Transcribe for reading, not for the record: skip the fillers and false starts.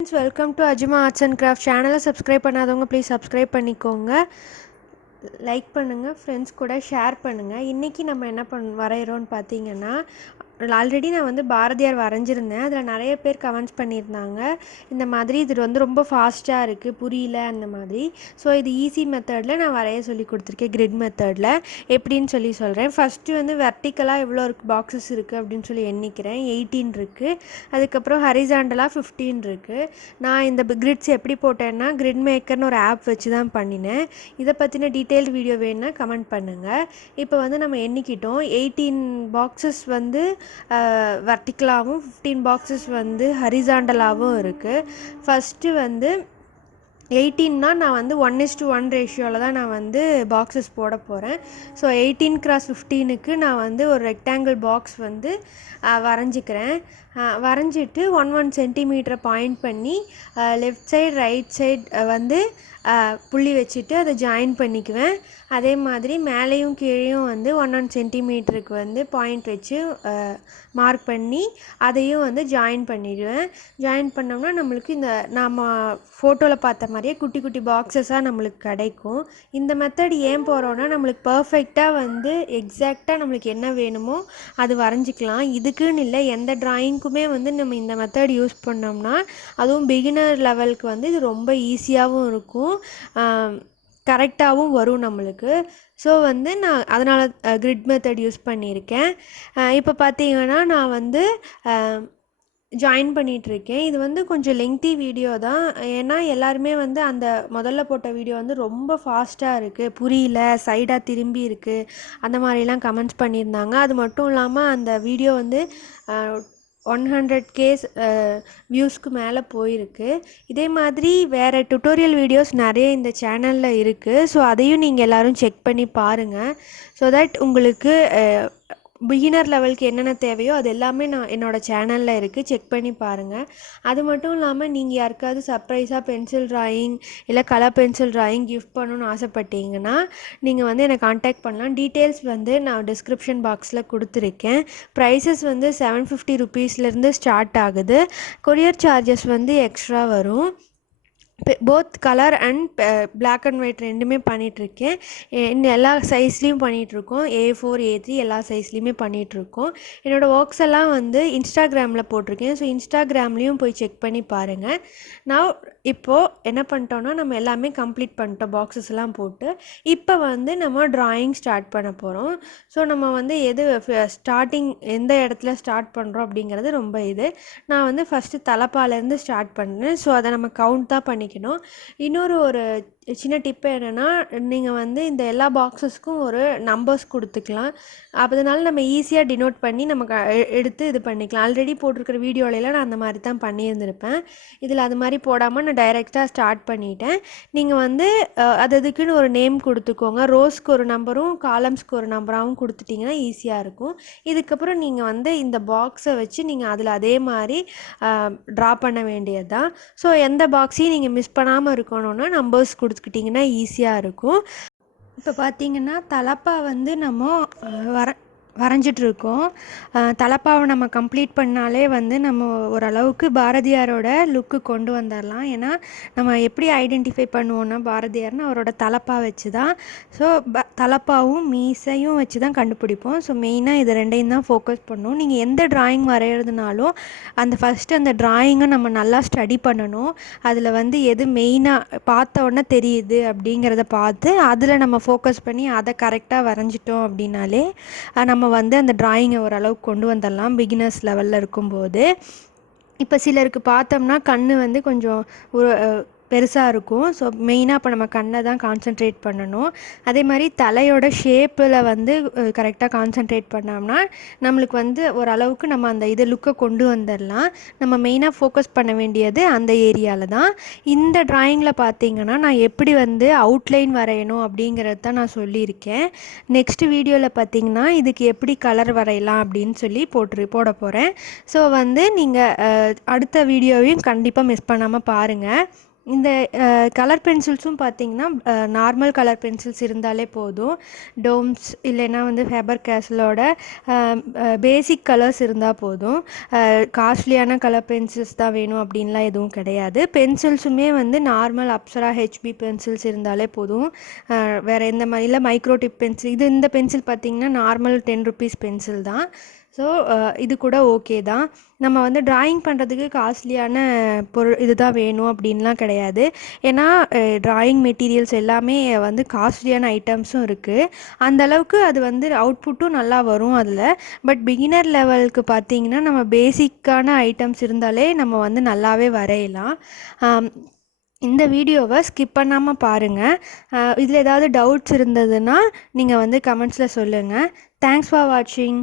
Friends, welcome to Arjama Arts and Crafts channel. Subscribe பண்ணாதவங்க please subscribe பண்ணிக்கோங்க. Like பண்ணுங்க, friends கூட share பண்ணுங்க. இன்னைக்கு நம்ம என்ன வரையறோம்னு பாத்தீங்கன்னா ஆல்ரெடி நான் வந்து பாரதியார் வரைஞ்சிருந்தேன். அதுல நிறைய பேர் கமெண்ட்ஸ் பண்ணிருந்தாங்க. இந்த மாதிரி இது வந்து ரொம்ப ஃபாஸ்டா இருக்கு, புரியல அந்த மாதிரி. சோ இது ஈஸி மெத்தட்ல நான் வரைய சொல்லி கொடுத்திருக்கேன், கிரிட் மெத்தட்ல. எப்படின்னு சொல்றேன். ஃபர்ஸ்ட் வந்து வெர்டிகலா எவ்வளவு இருக்கு பாக்ஸஸ் இருக்கு அப்படினு சொல்லி எண்ணிக்கிறேன். 18 இருக்கு. அதுக்கு அப்புறம் ஹரிசாண்டலா 15 இருக்கு. நான் இந்த கிரிட்ஸ் எப்படி போட்டேன்னா கிரிட் மேக்கர்னு ஒரு ஆப் வச்சு தான் பண்ணினேன். இத பத்தின டீடைல் வீடியோ வேணும்னா கமெண்ட் பண்ணுங்க. இப்போ வந்து நம்ம எண்ணிக்கிட்டோம். 18 பாக்ஸஸ் வந்து வெர்டிகலாவும் 15 பாக்ஸஸ் வந்து ஹரிசாண்டலாவும் இருக்கு. ஃபர்ஸ்ட் வந்து 18னா நான் வந்து 1:1 ரேஷியோவில் தான் நான் வந்து பாக்ஸஸ் போட போகிறேன். ஸோ 18x15க்கு நான் வந்து ஒரு ரெக்டாங்கிள் பாக்ஸ் வந்து வரைஞ்சிக்கிறேன். வரைஞ்சிட்டு 1 சென்டிமீட்டரை பாயிண்ட் பண்ணி லெஃப்ட் சைடு ரைட் சைடு வந்து புள்ளி வச்சுட்டு அதை ஜாயின் பண்ணிக்குவேன். அதே மாதிரி மேலேயும் கீழேயும் வந்து 1 சென்டிமீட்டருக்கு வந்து பாயிண்ட் வச்சு மார்க் பண்ணி அதையும் வந்து ஜாயின் பண்ணிடுவேன். ஜாயின் பண்ணோம்னா நம்மளுக்கு இந்த நம்ம ஃபோட்டோவில் பார்த்த மாதிரியே குட்டி குட்டி பாக்ஸஸாக நம்மளுக்கு கிடைக்கும். இந்த மெத்தட் ஏன் போகிறோன்னா நம்மளுக்கு பர்ஃபெக்டாக வந்து எக்ஸாக்டாக நம்மளுக்கு என்ன வேணுமோ அது வரைஞ்சிக்கலாம். இதுக்குன்னு இல்லை, எந்த ட்ராயிங்க்குமே வந்து நம்ம இந்த மெத்தட் யூஸ் பண்ணோம்னா அதுவும் பிகினர் லெவலுக்கு வந்து இது ரொம்ப ஈஸியாகவும் இருக்கும், கரெக்டாகவும் வரும் நம்மளுக்கு. ஸோ வந்து நான் அதனால் கிரிட் மெத்தட் யூஸ் பண்ணியிருக்கேன். இப்போ பார்த்தீங்கன்னா நான் வந்து ஜாயின் பண்ணிகிட்ருக்கேன். இது வந்து கொஞ்சம் லெங்தி வீடியோ தான். ஏன்னா எல்லாருமே வந்து அந்த முதல்ல போட்ட வீடியோ வந்து ரொம்ப ஃபாஸ்ட்டாக இருக்குது, புரியல, சைடாக திரும்பி இருக்குது, அந்த மாதிரிலாம் கமெண்ட்ஸ் பண்ணியிருந்தாங்க. அது மட்டும் இல்லாமல் அந்த வீடியோ வந்து 100K வியூஸ்க்கு மேலே போயிருக்கு. இதே மாதிரி வேறு டுட்டோரியல் வீடியோஸ் நிறைய இந்த சேனலில் இருக்குது. ஸோ அதையும் நீங்கள் எல்லோரும் செக் பண்ணி பாருங்கள். ஸோ தட் உங்களுக்கு பிகினர் லெவலுக்கு என்னென்ன தேவையோ அது எல்லாமே நான் என்னோடய சேனலில் இருக்குது, செக் பண்ணி பாருங்கள். அது மட்டும் இல்லாமல் நீங்கள் யாருக்காவது சர்ப்ரைஸாக பென்சில் ட்ராயிங் இல்லை கலர் பென்சில் ட்ராயிங் கிஃப்ட் பண்ணணும்னு ஆசைப்பட்டீங்கன்னா நீங்கள் வந்து என்னை காண்டாக்ட் பண்ணலாம். டீட்டெயில்ஸ் வந்து நான் டிஸ்கிரிப்ஷன் பாக்ஸில் கொடுத்துருக்கேன். ப்ரைஸஸ் வந்து 750 ருபீஸ்லேருந்து ஸ்டார்ட் ஆகுது. கொரியர் சார்ஜஸ் வந்து எக்ஸ்ட்ரா வரும். Both colour and black and white ரெண்டுமே பண்ணிகிட்ருக்கேன். இன்னும் எல்லா சைஸ்லேயும் பண்ணிகிட்ருக்கோம். A4 A3 எல்லா சைஸ்லேயுமே பண்ணிகிட்ருக்கோம். என்னோடய ஒர்க்ஸ் எல்லாம் வந்து இன்ஸ்டாகிராமில் போட்டிருக்கேன். ஸோ இன்ஸ்டாகிராம்லேயும் போய் செக் பண்ணி பாருங்கள். நான் இப்போது என்ன பண்ணிட்டோன்னா நம்ம எல்லாமே கம்ப்ளீட் பண்ணிட்டோம், பாக்ஸஸ்லாம் போட்டு. இப்போ வந்து நம்ம ட்ராயிங் ஸ்டார்ட் பண்ண போகிறோம். ஸோ நம்ம வந்து ஸ்டார்டிங் எந்த இடத்துல ஸ்டார்ட் பண்ணுறோம் அப்படிங்கிறது ரொம்ப நான் வந்து ஃபஸ்ட்டு தலைப்பாலேருந்து ஸ்டார்ட் பண்ணேன். ஸோ அதை நம்ம கவுண்ட் தான் பண்ணிக்கணும். இன்னொரு ஒரு சின்ன டிப்பு என்னென்னா, நீங்கள் வந்து இந்த எல்லா பாக்ஸஸ்க்கும் ஒரு நம்பர்ஸ் கொடுத்துக்கலாம். அதனால நம்ம ஈஸியாக டினோட் பண்ணி நமக்கு எடுத்து இது பண்ணிக்கலாம். ஆல்ரெடி போட்டிருக்கிற வீடியோலலாம் நான் அந்த மாதிரி தான் பண்ணியிருந்திருப்பேன். இதில் அது மாதிரி போடாமல் நான் டைரெக்டாக ஸ்டார்ட் பண்ணிட்டேன். நீங்கள் வந்து அதுக்குன்னு ஒரு நேம் கொடுத்துக்கோங்க. ரோஸ்க்கு ஒரு நம்பரும் காலம்ஸ்க்கு ஒரு நம்பராகவும் கொடுத்துட்டிங்கன்னா ஈஸியாக இருக்கும். இதுக்கப்புறம் நீங்கள் வந்து இந்த பாக்ஸை வச்சு நீங்கள் அதில் அதே மாதிரி ட்ரா பண்ண வேண்டியது தான். ஸோ எந்த பாக்ஸையும் நீங்கள் மிஸ் பண்ணாமல் இருக்கணும்னா நம்பர்ஸ் கொடுத்துக்கிட்டிங்கன்னா ஈஸியாக இருக்கும். இப்போ பார்த்தீங்கன்னா தலப்பா வந்து நம்ம வரைஞ்சிட்ருக்கோம். தலப்பாவை நம்ம கம்ப்ளீட் பண்ணாலே வந்து நம்ம ஓரளவுக்கு பாரதியாரோட லுக்கு கொண்டு வந்துடலாம். ஏன்னா நம்ம எப்படி ஐடென்டிஃபை பண்ணுவோன்னா பாரதியார்னு அவரோட தலப்பா வச்சு தான். ஸோ தலப்பாவும் மீசையும் வச்சு தான் கண்டுபிடிப்போம். ஸோ மெயினாக இது ரெண்டையும் தான் ஃபோக்கஸ் பண்ணணும். நீங்கள் எந்த ட்ராயிங் வரைகிறதுனாலும் ஃபஸ்ட்டு அந்த ட்ராயிங்கை நம்ம நல்லா ஸ்டடி பண்ணணும். அதில் வந்து எது மெயினாக பார்த்த உடனே தெரியுது அப்படிங்கிறத பார்த்து அதில் நம்ம ஃபோக்கஸ் பண்ணி அதை கரெக்டாக வரைஞ்சிட்டோம் அப்படின்னாலே நம்ம வந்து அந்த ட்ராயிங்கை ஓரளவுக்கு கொண்டு வந்துடலாம் பிகினர்ஸ் லெவலில் இருக்கும்போது. இப்போ சிலருக்கு பார்த்தோம்னா கண் வந்து கொஞ்சம் ஒரு பெருசாக இருக்கும். ஸோ மெயினாக இப்போ நம்ம கண்ணை தான் கான்சென்ட்ரேட் பண்ணணும். அதே மாதிரி தலையோட ஷேப்பில் வந்து கரெக்டாக கான்சென்ட்ரேட் பண்ணோம்னா நம்மளுக்கு வந்து ஓரளவுக்கு நம்ம அந்த லுக்கை கொண்டு வந்துடலாம். நம்ம மெயினாக ஃபோக்கஸ் பண்ண வேண்டியது அந்த ஏரியாவில் தான். இந்த ட்ராயிங்கில் பார்த்தீங்கன்னா நான் எப்படி வந்து அவுட்லைன் வரையணும் அப்படிங்கிறது தான் நான் சொல்லியிருக்கேன். நெக்ஸ்ட் வீடியோவில் பார்த்தீங்கன்னா இதுக்கு எப்படி கலர் வரையலாம் அப்படின்னு சொல்லி போட போகிறேன். ஸோ வந்து நீங்கள் அடுத்த வீடியோவையும் கண்டிப்பாக மிஸ் பண்ணாமல் பாருங்கள். இந்த கலர் பென்சில்ஸும் பார்த்தீங்கன்னா நார்மல் கலர் பென்சில்ஸ் இருந்தாலே போதும். டோம்ஸ் இல்லைன்னா வந்து ஃபேபர் கேஸ்லோட பேசிக் கலர்ஸ் இருந்தால் போதும். காஸ்ட்லியான கலர் பென்சில்ஸ் தான் வேணும் அப்படின்லாம் எதுவும் கிடையாது. பென்சில்ஸுமே வந்து நார்மல் அப்சரா ஹெச்பி பென்சில்ஸ் இருந்தாலே போதும். வேறு எந்த மாதிரி இல்லை மைக்ரோ டிப் பென்சில் இந்த பென்சில் பார்த்தீங்கன்னா நார்மல் 10 ருபீஸ் பென்சில் தான். ஸோ இது கூட ஓகே தான். நம்ம வந்து ட்ராயிங் பண்ணுறதுக்கு காஸ்ட்லியான பொருள் இது தான் வேணும் அப்படின்லாம் கிடையாது. ஏன்னா ட்ராயிங் மெட்டீரியல்ஸ் எல்லாமே வந்து காஸ்ட்லியான ஐட்டம்ஸும் இருக்குது. அந்தளவுக்கு அது வந்து அவுட்புட்டும் நல்லா வரும் அதில். பட் பிகினர் லெவலுக்கு பார்த்திங்கன்னா நம்ம பேசிக்கான ஐட்டம்ஸ் இருந்தாலே நம்ம வந்து நல்லாவே வரையலாம். இந்த வீடியோவை ஸ்கிப் பண்ணாமல் பாருங்கள். இதில் ஏதாவது டவுட்ஸ் இருந்ததுன்னா நீங்கள் வந்து கமெண்ட்ஸில் சொல்லுங்கள். தேங்க்ஸ் ஃபார் வாட்சிங்.